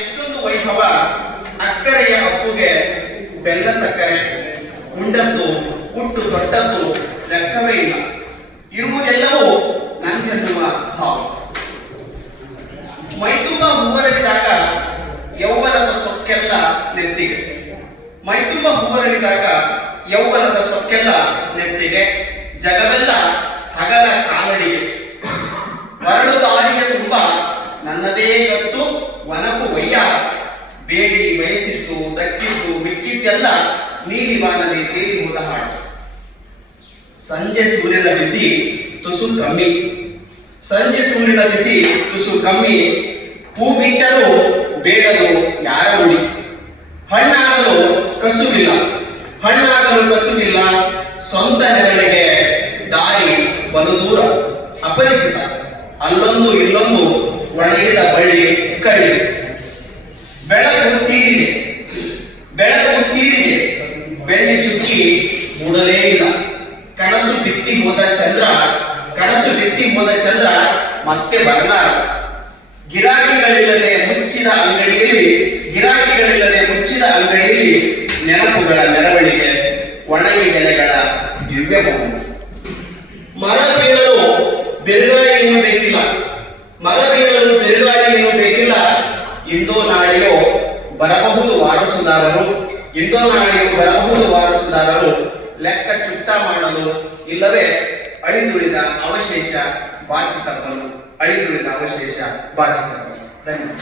ಎಷ್ಟೊಂದು ವೈಭವ, ಅಕ್ಕರೆಯ ಅಪ್ಪುಗೆ ಬೆಲ್ಲ ಸಕ್ಕರೆ, ಉಂಡದ್ದು ಹುಟ್ಟು ತೊಟ್ಟದ್ದು ಲೆಕ್ಕವೇ ಇಲ್ಲ. ಇರುವುದೆಲ್ಲವೂ ನಂದೆನ್ನುವ ಭಾವ. ಮೈತುಂಬ ಹೂವರಳಿದಾಗ ಯೌವನದ ಸೊಕ್ಕೆಲ್ಲ ನೆತ್ತಿಗೆ. ಮೈತುಂಬ ಹೂವರಳಿದಾಗ ಯೌವನದ ಸೊಕ್ಕೆಲ್ಲ ನೆತ್ತಿಗೆ. ಜಗವೆಲ್ಲ ಹಗಲ ಕಾಲಡಿಗೆ. ಮರಳು ದಾರಿಯ ತುಂಬ ನನ್ನದೇ ಗತ್ತು ವನಪು ವಯ್ಯ. ಬೇಡಿ ಬಯಸಿದ್ದು ದಕ್ಕಿದ್ದು ಮಿಕ್ಕಿದ್ದೆಲ್ಲ ನೀಲಿವಾನದಿ ತೇಲಿ ಹೋದ ಹಾಡು. ಸಂಜೆ ಸೂರ್ಯನ ಬಿಸಿ ತುಸು ಕಮ್ಮಿ. ಸಂಜೆ ಸೂರ್ಯನ ಬಿಸಿ ತುಸು ಕಮ್ಮಿ. ಹೂ ಬಿಟ್ಟರೂ ಬೇಡದು ಯಾರ ಉಡಿ. ಹಣ್ಣಾಗಲು ಕಸುವಿಲ್ಲ, ಹಣ್ಣಾಗಲು ಕಸುವಿಲ್ಲ. ಸ್ವಂತ ನೆರಳಿಗೆ ದಾರಿ ಬಲು ದೂರ, ಅಪರಿಚಿತ. ಅಲ್ಲೊಂದು ಇಲ್ಲೊಂದು ಒಣಗಿದ ಬಳ್ಳಿ ಕಳ್ಳಿ. ಬೆಳಕು ತೀರಿದೆ, ಬೆಳಕು ತೀರಿದೆ. ಬೆಳ್ಳಿ ಚುಕ್ಕಿ ಮೂಡಲೇ ಇಲ್ಲ. ಕನಸು ಬಿತ್ತಿ ಹೋದ ಚಂದ್ರ, ಕನಸು ಬಿತ್ತಿ ಹೋದ ಚಂದ್ರ ಮತ್ತೆ ಬರಲಾರ. ಗಿರಾಕಿಗಳಿಲ್ಲದೆ ಮುಚ್ಚಿದ ಅಂಗಡಿಯಲ್ಲಿ, ಗಿರಾಕಿಗಳಿಲ್ಲದೆ ಮುಚ್ಚಿದ ಅಂಗಡಿಯಲ್ಲಿ ನೆನಪುಗಳ ಮೆರವಣಿಗೆ, ಒಣಗಿದೆಲೆಗಳ ದಿವ್ಯ ಮೌನ. ಮರ ಬೀಳಲು ಬಿರುಗಾಳಿ ಏನು ಬೇಕಿಲ್ಲ, ಮರ ಬೀಳಲು ಬಿರುಗಾಳಿ ಏನು ಬೇಕಿಲ್ಲ. ಇಂದೋ ನಾಳೆಯೋ ಬರಬಹುದು ವಾರಸುದಾರರು, ಇಂದೋ ನಾಳೆಯೋ ಬರಬಹುದು ವಾರಸುದಾರರು. ಲೆಕ್ಕ ಚುಕ್ತ ಮಾಡಲು ಇಲ್ಲವೇ ಅಳಿದುಳಿದ ಅವಶೇಷ ಬಾಚಿ ತಪ್ಪಲು, ಅಳಿದುಳಿದ ಅವಶೇಷ ಬಾಚಿ ತಪ್ಪಲು. ಧನ್ಯವಾದ.